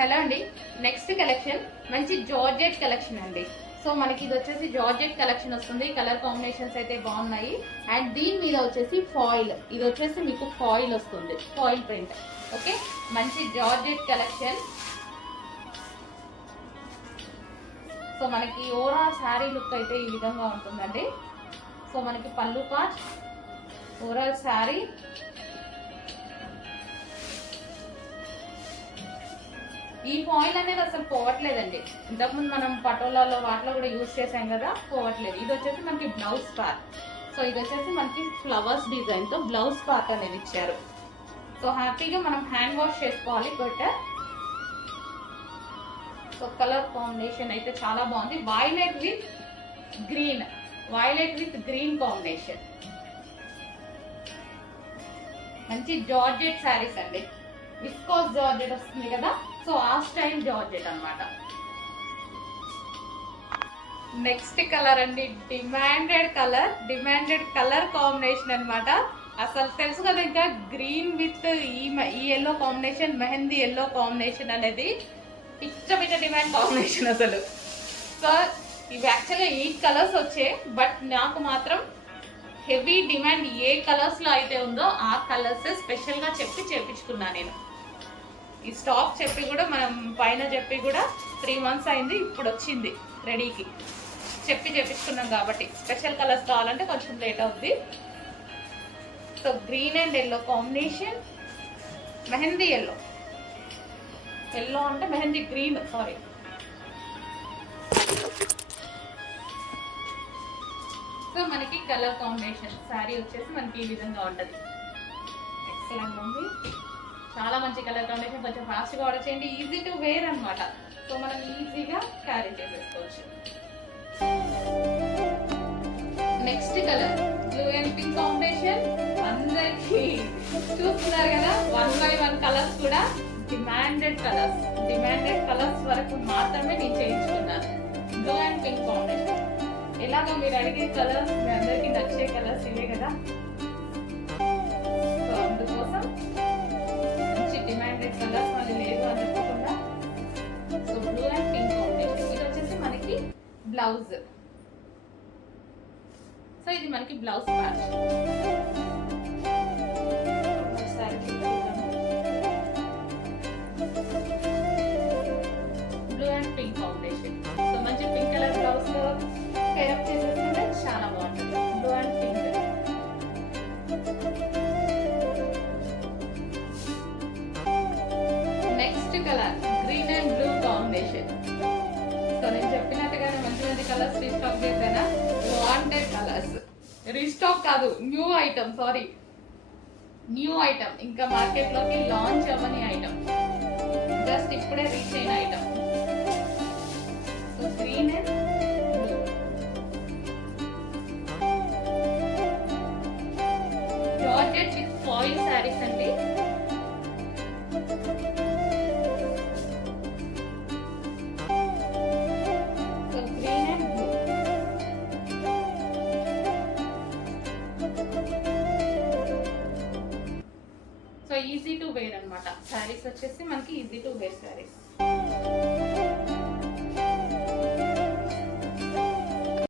Hello అండి. Next collection మంచి georgette collection అండి. సో మనకి ఇది వచ్చేసి జార్జెట్ కలెక్షన్ వస్తుంది. కలర్ కాంబినేషన్స్ అయితే బాగున్నాయి. అండ్ దీని మీద వచ్చేసి ఫాయిల్, ఇది వచ్చేసి మీకు ఫాయిల్ వస్తుంది, ఫాయిల్ ప్రింట్. ఓకే, మంచి జార్జెట్ కలెక్షన్. సో మనకి ఓవరాల్ శారీ లుక్ అయితే ఈ విధంగా ఉంటుందండి. సో మనకి పళ్ళు పార్ట్, ఓవరాల్ శారీ. ఈ ఫాయిల్ అనేది అసలు పోవట్లేదండి. ఇంతకుముందు మనం పటోలాలో వాటిలో కూడా యూజ్ చేసాం కదా, పోవట్లేదు. ఇది వచ్చేసి మనకి బ్లౌజ్ పార్ట్. సో ఇది వచ్చేసి మనకి ఫ్లవర్స్ డిజైన్తో బ్లౌజ్ పార్ట్ అనేది ఇచ్చారు. సో హ్యాపీగా మనం హ్యాండ్ వాష్ చేసుకోవాలి. బట్ సో కలర్ కాంబినేషన్ అయితే చాలా బాగుంది. Violet with green, violet with green combination. మంచి జార్జెట్ శారీస్ అండి. విస్కోస్ జార్జెట్ వస్తుంది కదా, సో ఆ స్టైల్ జార్జెట్ అన్నమాట. నెక్స్ట్ కలర్ అండి, డిమాండెడ్ కలర్ కాంబినేషన్ అన్నమాట. అసలు తెలుసు కదా, ఇంకా గ్రీన్ విత్ ఈ yellow combination, mehndi yellow combination అనేది పిచ్చ డిమాండ్ కాంబినేషన్ అసలు. సో ఇవి యాక్చువల్గా 8 కలర్స్ వచ్చాయి, బట్ నాకు మాత్రం హెవీ డిమాండ్ ఏ కలర్స్లో అయితే ఉందో ఆ కలర్స్ స్పెషల్గా చెప్పి చేయించుకున్నాను నేను. ఈ స్టాక్ చెప్పి కూడా మనం పైన చెప్పి కూడా 3 months అయింది, ఇప్పుడు వచ్చింది రెడీకి. చెప్పి చేయించుకున్నాం కాబట్టి స్పెషల్ కలర్స్ కావాలంటే కొంచెం లేట్ అవుద్ది. So green and yellow combination, mehndi yellow, yellow అంటే మెహందీ గ్రీన్, సారీ. సో మనకి కలర్ కాంబినేషన్ శారీ వచ్చేసి మనకి ఈ విధంగా ఉంటుంది. ఎక్సలెంట్ ఉంది, చాలా మంచి కలర్ కాంబినేషన్. కొంచెం ఫాస్ట్గా ఆర్డర్ చేయండి, ఈజీ టు వేర్ అనమాట. సో మనం ఈజీగా క్యారీ చేసేసుకోవచ్చు. Next colour blue and pink combination. అందరికి చూస్తున్నారు కదా, 1 by 1 కలర్స్ కూడా డిమాండెడ్ కలర్స్ వరకు మాత్రమే నేను చేయించుకున్నాను. Blue and pink combination. ఎలాగో మీరు అడిగే కలర్స్, మీ అందరికి నచ్చే కలర్స్ ఇవే కదా, సో అందుకోసం మంచి డిమాండెడ్ కలర్స్ మళ్ళీ లేదు అని చెప్పకుండా. So blue and pink combination. ఇది వచ్చేసి మనకి బ్లౌజ్. సో ఇది మనకి blouse patch. Blue and pink combination. So మంచి పింక్ కలర్ బ్లౌజ్ తో పేరప్ చేసేసుకుంటే చాలా బాగుంటుంది. Blue and pink. Next colour green and blue combination. So నేను చెప్పినట్టుగానే మంచి మంచి కలర్స్ రీస్టాక్ చేశానా, వాంటెడ్ కలర్స్. రీస్టాక్ కాదు, new item, sorry, new item. ఇంకా మార్కెట్లోకి లాంచ్ అవ్వని ఐటమ్, జస్ట్ ఇప్పుడే రీచ్ అయిన item. So green and blue. Georgette with foil saris అండి. So green and blue. So easy to wear అనమాట. శారీస్ వచ్చేసి మనకి ఈజీ టు వేర్ శారీస్.